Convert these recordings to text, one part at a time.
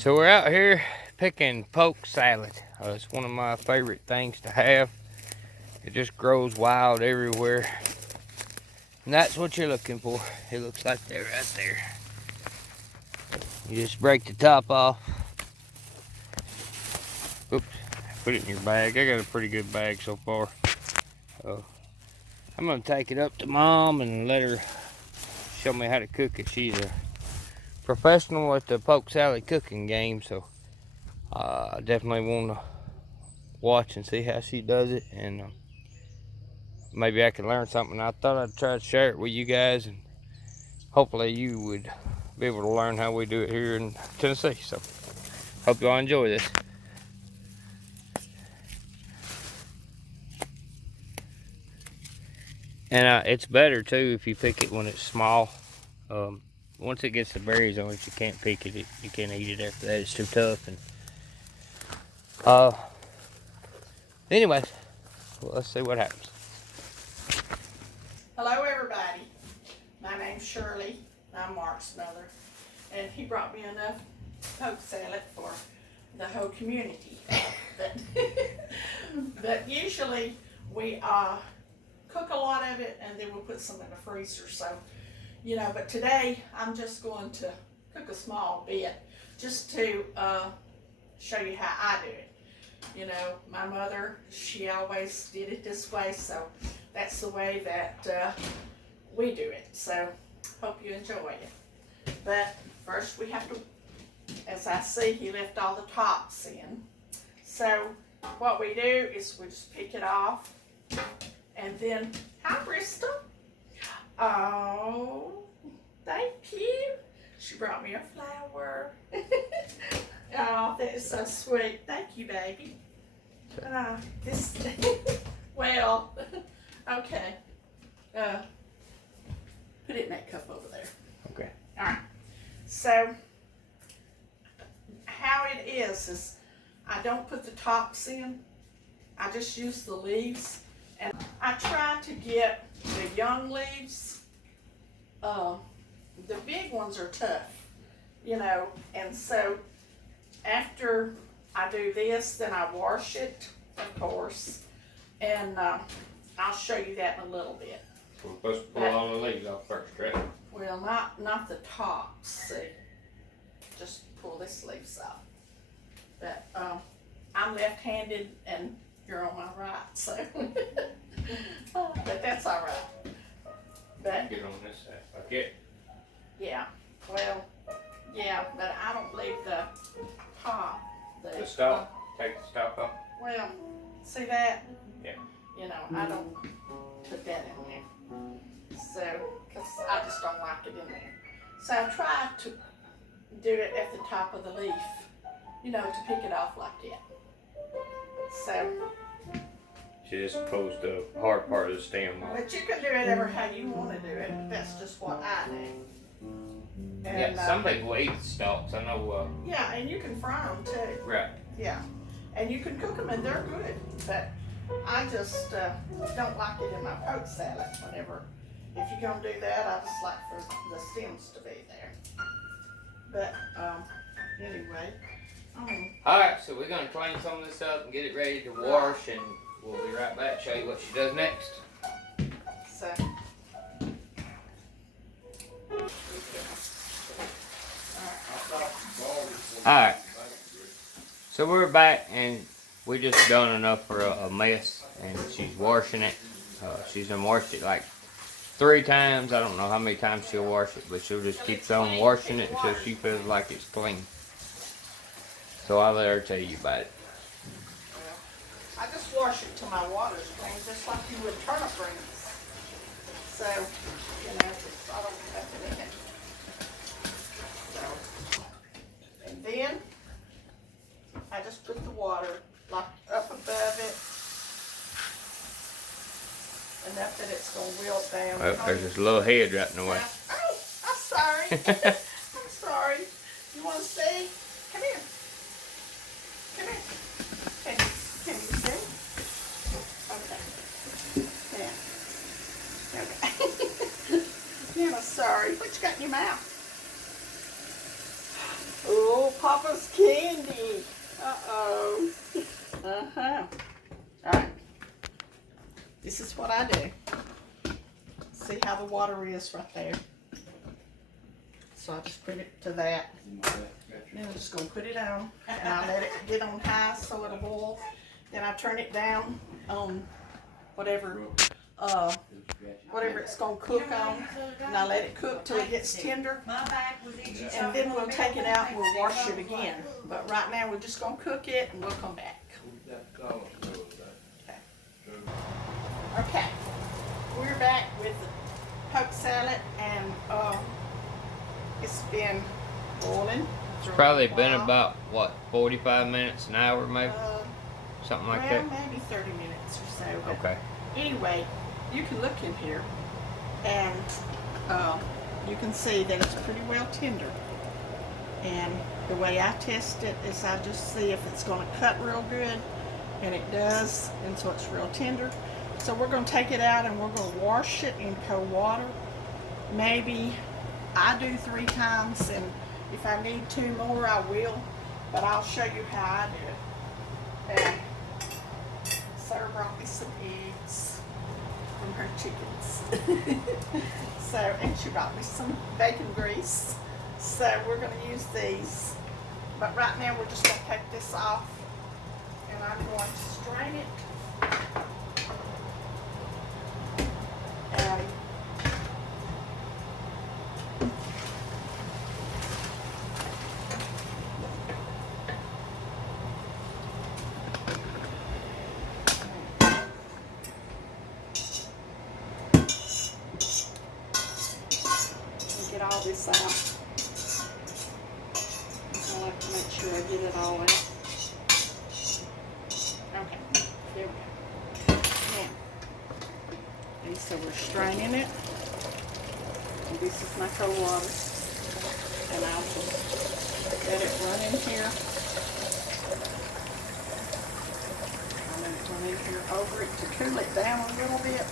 So we're out here picking poke salad. It's one of my favorite things to have. It just grows wild everywhere. And that's what you're looking for. It looks like they're right there. You just break the top off. Oops, put it in your bag. I got a pretty good bag so far. I'm gonna take it up to Mom and let her show me how to cook it. She's a professional at the poke salad cooking game, so I definitely want to watch and see how she does it, and maybe I can learn something. I thought I'd try to share it with you guys, and hopefully you would be able to learn how we do it here in Tennessee. So hope y'all enjoy this. And it's better too if you pick it when it's small. Once it gets the berries on it, you can't pick it. You can't eat it after that. It's too tough. And anyways, well, let's see what happens. Hello everybody, my name's Shirley, I'm Mark's mother, and he brought me enough poke salad for the whole community. But usually we cook a lot of it and then we'll put some in the freezer, so, you know, but today I'm just going to cook a small bit just to show you how I do it. You know, my mother, she always did it this way, so that's the way that we do it. So, hope you enjoy it. But first we have to, as I see, he left all the tops in. So, what we do is we just pick it off. And then, hi Bristol. Oh, thank you. She brought me a flower. Oh, that is so sweet. Thank you, baby. This, well, okay. Put it in that cup over there. Okay. All right. So, how it is I don't put the tops in. I just use the leaves. And I try to get the young leaves. The big ones are tough, you know, and so after I do this, then I wash it, of course, and I'll show you that in a little bit. We're supposed to pull all the leaves off first, right? Well, not the tops, see. Just pull this leaves off. But I'm left-handed and you're on my right, so. But that's all right. But get on this side. Okay. yeah, well, yeah, but I don't leave the top. The stalk. Take the stalk off. Well, see that? Yeah. You know, I don't put that in there. So, because I just don't like it in there. So I try to do it at the top of the leaf, you know, to pick it off like that. So. She just pulls the hard part of the stem off. But you can do it ever how you want to do it. That's just what I do. And, yeah, some people eat the stalks. I know. Yeah, and you can fry them too. Right. Yeah, and you can cook them and they're good. But I just don't like it in my poke salad. Whenever, if you're gonna do that, I just like for the stems to be there. But anyway. All right, so we're gonna clean some of this up and get it ready to wash, and we'll be right back. Show you what she does next. So. Alright, so we're back and we just done enough for a mess, and she's washing it. She's been washed it like 3 times. I don't know how many times she'll wash it, but she'll just keep on washing it until she feels like it's clean. So I'll let her tell you about it. I just wash it till my water's clean, just like you would turnip greens. So, you know, I don't have to make it. So, and then I just put the water like up above it, enough that it's gonna wilt down. Oh, there's this little head right in the way. Oh, I'm sorry. I'm sorry. You want to see? Come here. Come here. Can you see? Okay. Yeah. Okay. Yeah, I'm sorry. What you got in your mouth? Oh, Papa's candy. Uh-oh. Uh-huh. All right. This is what I do. See how the water is right there. So I just put it to that. Then I'm just going to put it on. And I let it get on high so it'll boil. Then I turn it down on whatever it's going to cook on. And I let it cook till it gets tender. And then we'll take it out and we'll wash it again. But right now we're just going to cook it and we'll come back. Okay. We're back with the poke salad and it's been boiling. It's probably been about, what, 45 minutes, an hour maybe? Something like that? Maybe 30 minutes or so. But okay. Anyway, you can look in here and you can see that it's pretty well tender. And the way I test it is I just see if it's going to cut real good, and it does, and so it's real tender. So we're going to take it out and we're going to wash it in cold water. Maybe I do 3 times, and if I need 2 more I will, but I'll show you how I do it. And Sarah brought me some eggs from her chickens. So, and she brought me some bacon grease. So we're going to use these. But right now we're just going to take this off, and I'm going to strain it. And get all this out. I'll have to make sure I get it all out. Okay, there we go. Now, and so we're straining it. And this is my cold water. And I'll just let it run in here. I'll let it run in here over it to cool it down a little bit.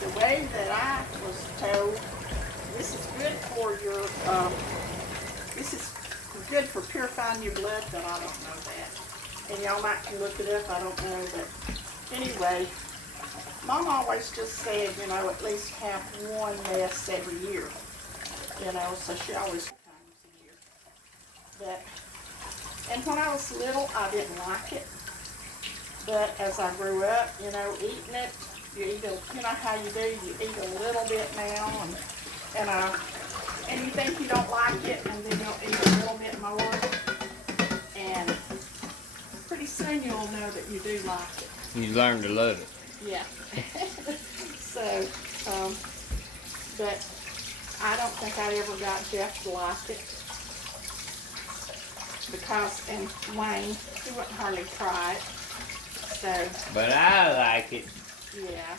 The way that I was told, this is good for your, this is good for purifying your blood, but I don't know that. And y'all might can look it up, I don't know, but anyway, Mom always just said, you know, at least have 1 mess every year, you know, so she always had times a year. But, and when I was little, I didn't like it. But as I grew up, you know, eating it, you eat a, you know how you do, you eat a little bit now, and you think you don't like it, and then you'll eat a little bit more, and pretty soon you'll know that you do like it. You learn to love it. Yeah. So, but I don't think I ever got Jeff to like it, because, and Wayne, he wouldn't hardly try it. So, but I like it. Yeah.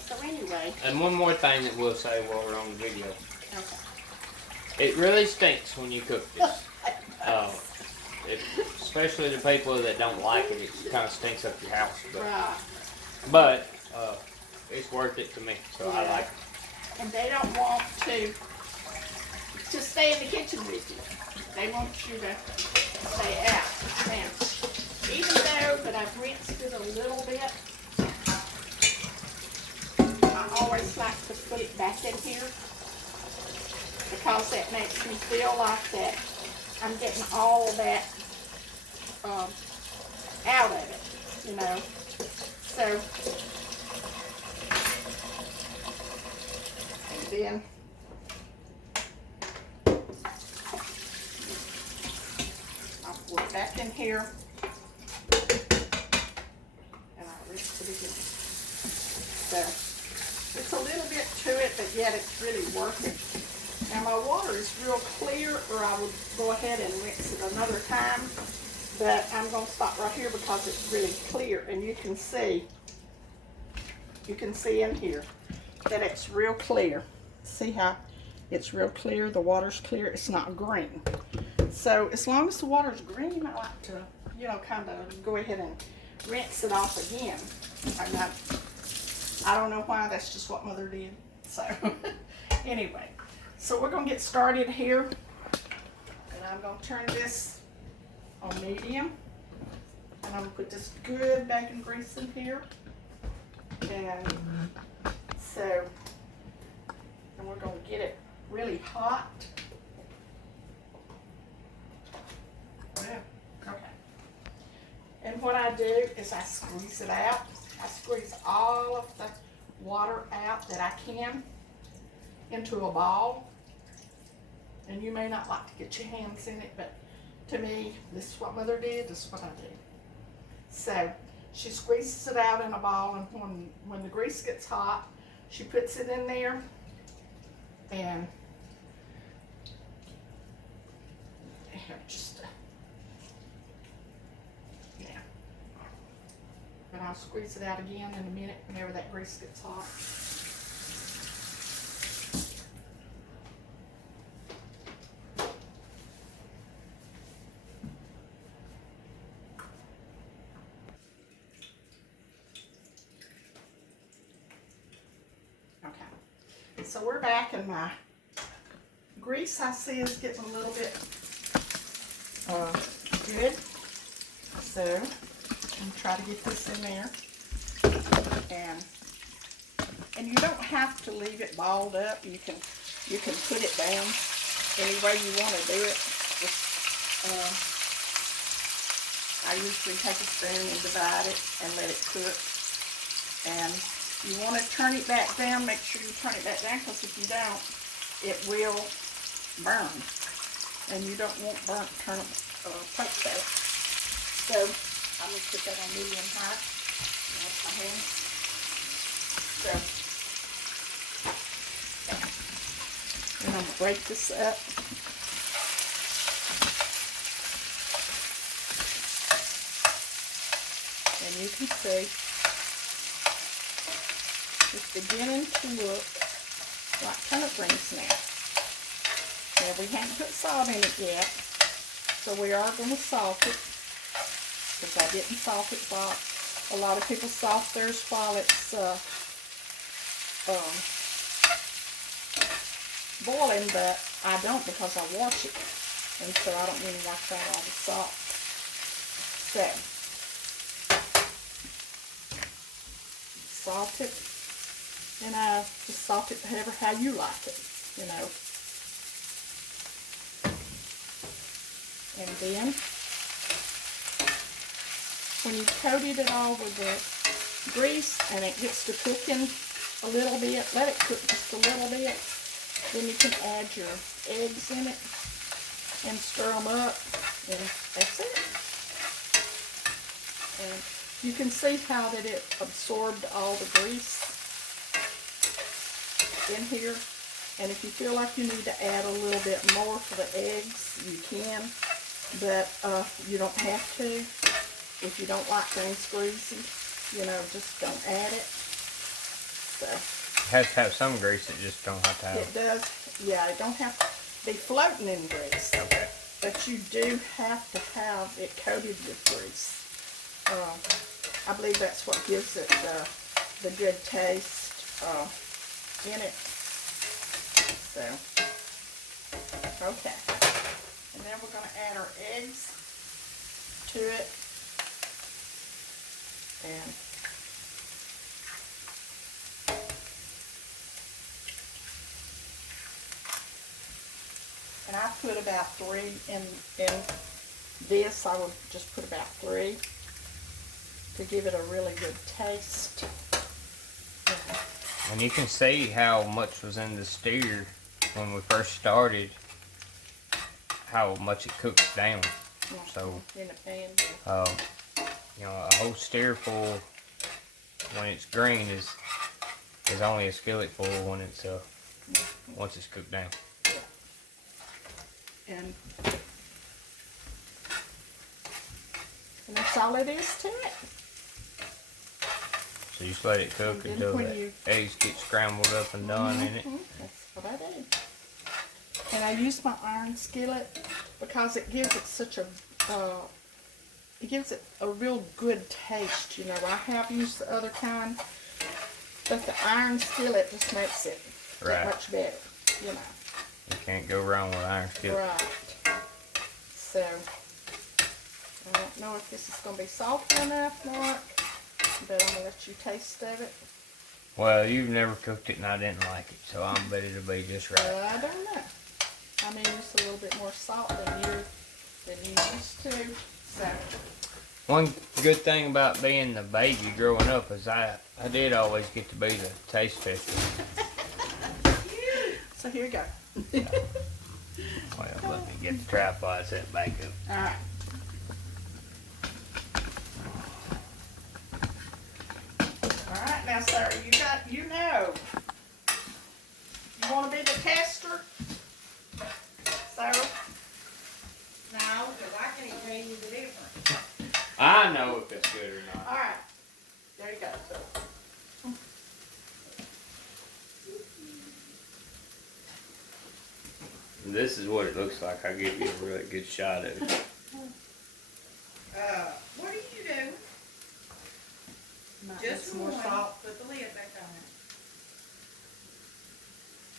So anyway. And one more thing that we'll say while we're on the video. Okay. It really stinks when you cook this. Especially the people that don't like it, it kind of stinks up your house. But it's worth it to me, so yeah. I like it. And they don't want to stay in the kitchen with you. They want you to stay out. Now, even though that I've rinsed it a little bit, I always like to put it back in here, because that makes me feel like that I'm getting all of that out of it, you know. So, and then I'll put it back in here, and I'll rinse it again. So, it's a little bit to it, but yet it's really working. Now my water is real clear, or I would go ahead and rinse it another time, but I'm going to stop right here because it's really clear, and you can see in here that it's real clear. See how It's real clear. The water's clear. It's not green. So as long as the water's green, I like to, you know, kind of go ahead and rinse it off again. I don't know why. That's just what Mother did. So anyway, so we're going to get started here. And I'm going to turn this on medium. And I'm going to put this good bacon grease in here. And so, and we're going to get it really hot. Yeah. Okay. And what I do is I squeeze it out. I squeeze all of the water out that I can into a ball. And you may not like to get your hands in it, but to me, this is what Mother did, this is what I do. So she squeezes it out in a ball, and when the grease gets hot, she puts it in there, and just, yeah. But I'll squeeze it out again in a minute whenever that grease gets hot. So we're back, and my grease I see is getting a little bit good. So I'm going to try to get this in there. And you don't have to leave it balled up. You can put it down any way you want to do it. I usually take a spoon and divide it and let it cook. And you want to turn it back down. Make sure you turn it back down, because if you don't, it will burn. And you don't want burnt turnip poke salad. So I'm going to put that on medium high. That's my hand. So, and I'm going to break this up. And you can see it's beginning to look like turnip greens now. Now we haven't put salt in it yet, so we are going to salt it, because I didn't salt it while, a lot of people salt theirs while it's boiling, but I don't, because I wash it, and so I don't need to wash out all the salt. So, salt it. And I just salt it how you like it, you know. And then, when you coated it all with the grease and it gets to cooking a little bit, let it cook just a little bit, then you can add your eggs in it and stir them up, and that's it. And you can see how that it absorbed all the grease in here, and if you feel like you need to add a little bit more for the eggs, you can, but you don't have to. If you don't like things greasy, you know, just don't add it. So It has to have some grease, it just don't have to have. It does, yeah, it don't have to be floating in grease. Okay. But you do have to have it coated with grease. I believe that's what gives it the good taste in it. So, okay. And then we're going to add our eggs to it. And I put about 3 in this. I would just put about 3 to give it a really good taste. And you can see how much was in the steer when we first started, how much it cooks down. So, in the pan. you know, a whole steer full when it's green is only a skillet full when it's once it's cooked down. And that's all it is to it. So you just let it cook until the eggs get scrambled up and done in it. That's what I do. And I use my iron skillet because it gives it such a, it gives it a real good taste. You know, I have used the other kind, but the iron skillet just makes it that much better, you know. You can't go wrong with iron skillet. Right. So, I don't know if this is going to be soft enough, Mark, but I'm going to let you taste of it. Well, you've never cooked it and I didn't like it, so I'm ready to be just right. I don't know. I may use a little bit more salt than you used to. So, one good thing about being the baby growing up is I did always get to be the taste tester. So here you go. Well, let me get the tripod set back up. Alright. Alright, now Sarah, you know. You want to be the tester? Sarah? No, because I can't tell you the difference. I know if it's good or not. Alright. There you go. This is what it looks like. I'll give you a really good shot of it. What do you do? Just more salt. Put the lid back on it.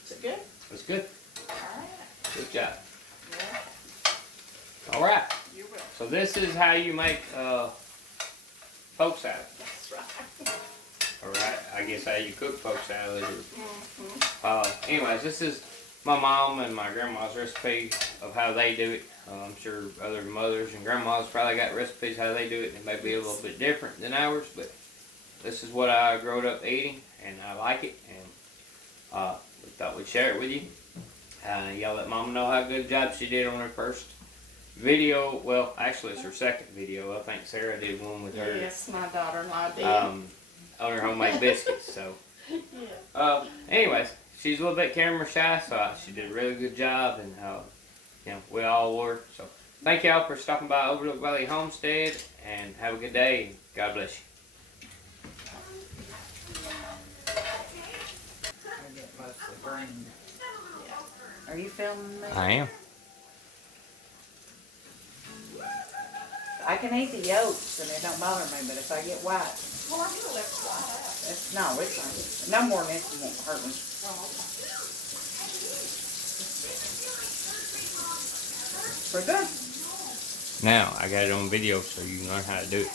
Is it good? It's good. Alright. Good job. Yeah, All right. you will. So this is how you make poke salad. That's right. All right. I guess how you cook poke salad. Mm-hmm. Anyways, this is my mom and my grandma's recipe of how they do it. I'm sure other mothers and grandmas probably got recipes how they do it. It may be a little bit different than ours, but this is what I grew up eating, and I like it, and we thought we'd share it with you. Y'all let Mama know how good a job she did on her first video. Well, actually, it's her second video. I think Sarah did one with her. Yes, my daughter-in-law did. On her homemade biscuits. So, Yeah. Anyways, she's a little bit camera shy, so she did a really good job, and you know, we all were. So, thank y'all for stopping by Overlook Valley Homestead, and have a good day. And God bless you. I get mostly green. Are you filming me? I am. I can eat the yolks and it don't bother me, but if I get white, Well, I'm gonna let it slide out. it's no more than this won't hurt me. Oh, okay. We're good. Now, I got it on video so you can learn how to do it.